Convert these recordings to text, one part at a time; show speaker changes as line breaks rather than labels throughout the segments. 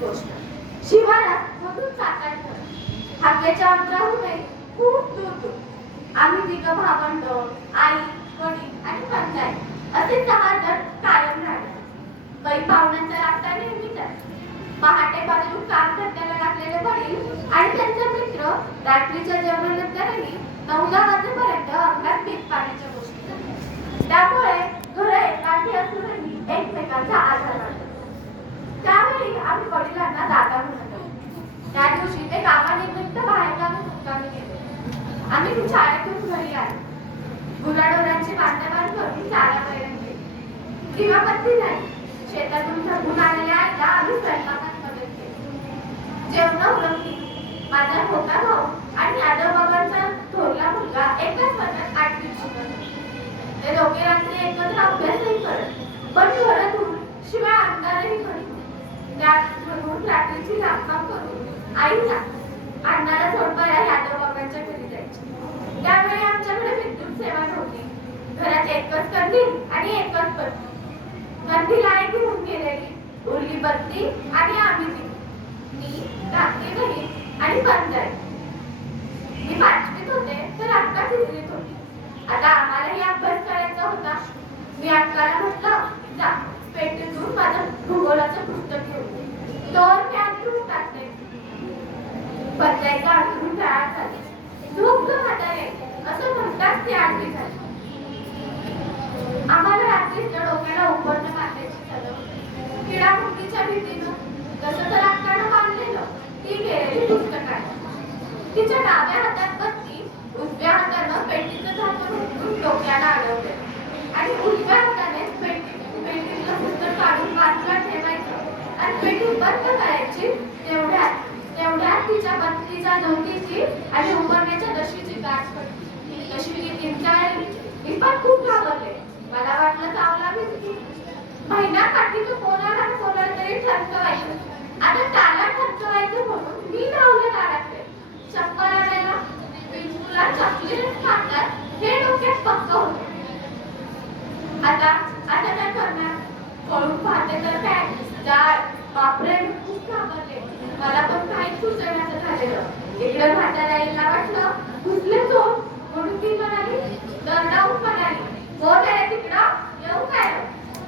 गोष्ट. शिवारात मधून सातारकर हाकेच्या अंतराहूनही खूप दूर दूर. आम्ही तिघं भावंड आई वडील आणि पंचायत असे सहा जण कायम राहिले काही पाहुण्यांचा लागता नेहमीच पहाटे बाजू काम धंद्याला लागलेले वडील आणि त्यांचे मित्र रात्रीच्या जेवणानंतरही नऊदा वाजेपर्यंत अंगात पीक पाण्याच्या गोष्टी त्यामुळे घर एकाठी असूनही एकमेकांचा आधार वाटतो त्यावेळी आम्ही वडिलांना दादा म्हणत होतो त्या दिवशी ते कामानिमित्त बाहेर गावी मुक्कामी गेले. आम्ही ती शाळेतून घरी आलो. गुराढोरांची बांधवान करून चारा वैरण किंवा पत्ती झाली शेतातून थकून आलेल्या आईला आम्ही स्वयंपाकात मदत केली. जेवण उरकली माझा मोठा भाऊ आणि यादव बाबांचा थोरला मुलगा एकाच वर्गात आठवीत शिकत ते दोघे रात्री एकत्र अभ्यासही करत पण घरातून शिवाय अंधारही करीत त्यात म्हणून रात्रीची लांबकाम करून आई अण्णाला सोडवायला यादव बाबांच्या घरी जायची. त्यावेळी आमच्याकडे विद्युत सेवा नव्हती. घरात एकच कंदील आणि एकच बत्ती. कंदील आई घेऊन गेलेली उरली बत्ती आणि आम्ही ती. मी धाकटी बहीण आणि पंचायत मी पाचवीत होते तर अक्का तिसरीत होती. आता आम्हालाही अभ्यास करायचा होता. मी अक्काला म्हटलं जा पेटीतून माझं भूगोलाचं पुस्तक घेऊन तर दोन पंचायतचा तयार झाली. झोप ग म्हातारे असं म्हणतात ते आठवी झाली. आम्हाला रात्रीच्या डोक्याला उपरणं बांधायची भीतीनं तर अक्कानं बांधलेलं ती गेलेली तिच्या डाव्या हातात बत्ती उजव्या हातानं पेटीचं झाकण डोक्याला अडवले आणि उजव्या हाताने पेटी पेटीतलं पुस्तक काढून बाजूला ठेवायचं आणि पेटी बंद करायची तेवढ्यात तेवढ्यात तिच्या पत्नीच्या ज्योतीची आणि उमरण्याच्या दशीची गाठ पडली तशी मी किंचाळली मी पण खूप घाबरले. मला वाटलं चावला मी महिना तो कोणाला न कोणाला तरी ठरकवायचं आता त्याला ठरकवायचं म्हणून मी धावले दाराकडे. चप्पल आणायला. पिंटूला चपलीनेच मारतात हे डोक्यात पक्क होतं. आता आता काय करणार? पळून पाहते तर काय? जा बापरे खूप घाबरले. मला पण काहीच सुचण्याचं झालेलं भाताला आईला वाटलं घुसले चोर म्हणून ती म्हणाली दरडावून म्हणाली कोण आहे तिकडं येऊ काय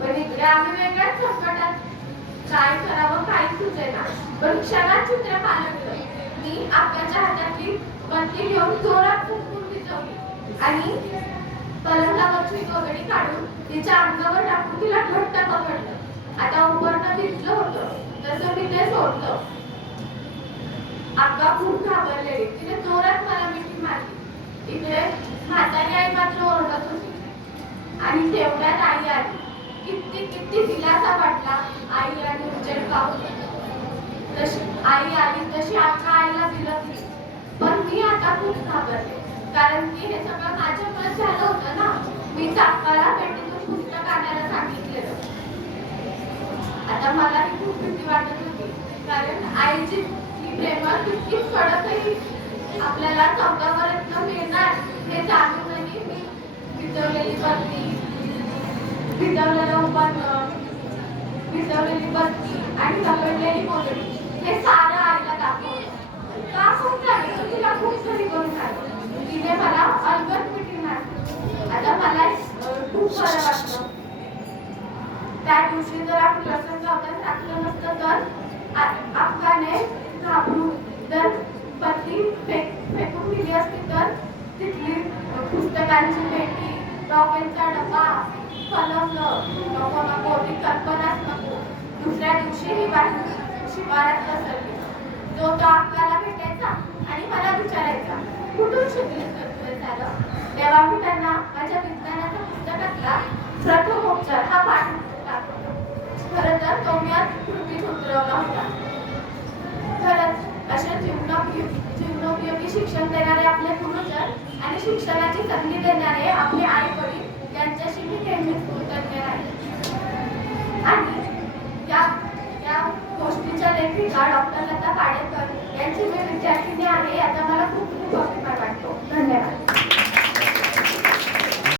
पण इकडे आम्ही वेगळ्याच संकटात काय करावं काही सुचेना पण क्षणात चित्र पालटलं मी आपल्याच्या हातातली बत्ती घेऊन जोरात फुंकून भिजवली आणि पलंगावरची कोगडी काढून तिच्या अंगावर टाकून तिला घट्ट पकडलं. आता उभारणं भिजलं होतं. तसं मी ते सोडलं. आबा खूप घाबरलेली. तिने जोरात मला मिठी मारली. इकडे म्हातारी आई मात्र ओरडत होती. आणि तेवढ्यात आई आली. किती किती दिलासा वाटला आई आणि उजेड पाहून. तशी आई आली तशी अक्का आईला दिलं पण मी आता खूप घाबरले. कारण की हे सगळं माझ्यामुळे झालं होतं ना. मी चाकाला पेटीतून पुस्तक आणायला सांगितलेलं. आता मला ही खूप भीती वाटत होती. कारण आईची ही प्रेमळ तितकीच कडकही आपल्याला चौकापर्यंत मिळणार हे जाणूनही मी भिजवलेली बत्ती भिजवलेलं उपन्न भिजवलेली बत्ती आणि रगडलेली कोलडी हे सारं आईला दाखवलं. का खूप झाली तर तिला खूप घरी करून आली तिने मला अलगद मिठी मारली आता मला अं, खूप बरं वाटलं त्या दिवशी जर आपण प्रसंग अभ्यास टाकलं नसतं तर आ- अक्काने घाबरून जर पत्ती फेक फेकून दिली असती तर तिथली पुस्तकांची पेटी टॉकेलचा डबा पलंग नको नको ती कल्पनाच नको. दुसऱ्या दिवशी ही बाई शिवारात पसरली जो तो आपल्याला भेटायचा आणि मला विचारायचा कुठून शिकली तुझे झालं तेव्हा मी त्यांना माझ्या विज्ञानाच्या पुस्तकातला प्रथमोपचार हा पाठ दाखवला खरं तर तो मी आज कृतीत उतरवला होता. खरंच अशा जीवनोपयोगी जीवनोपयोगी शिक्षण देणारे आपले पूर्ण शिक्षणाची संधी देणारे आपले आई वडील यांच्याशी मी नेहमीच कृतज्ञ आहे. आणि या या गोष्टीच्या लेखिका डॉक्टर लता पाडेकर यांची मी विद्यार्थिनी आहे याचा मला खूप खूप अभिमान